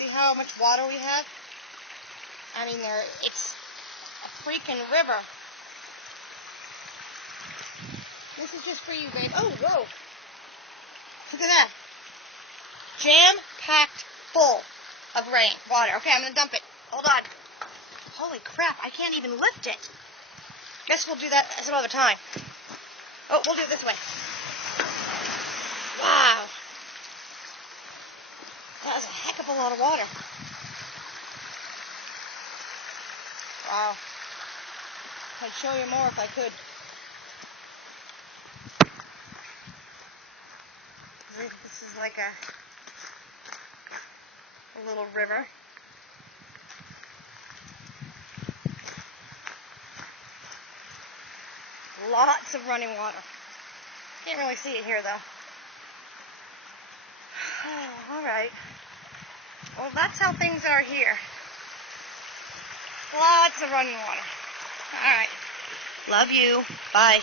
See how much water we have? I mean, it's a freaking river. This is just for you, babe. Oh, whoa. Look at that. Jam-packed full of water. Okay, I'm going to dump it. Hold on. Holy crap, I can't even lift it. Guess we'll do that some other time. Oh, we'll do it this way. Wow. That was a heck of a lot of water. Wow. I'd show you more if I could. This is like a little river. Lots of running water. Can't really see it here, though. Oh, all right. Well, that's how things are here. Lots of running water. All right. Love you. Bye.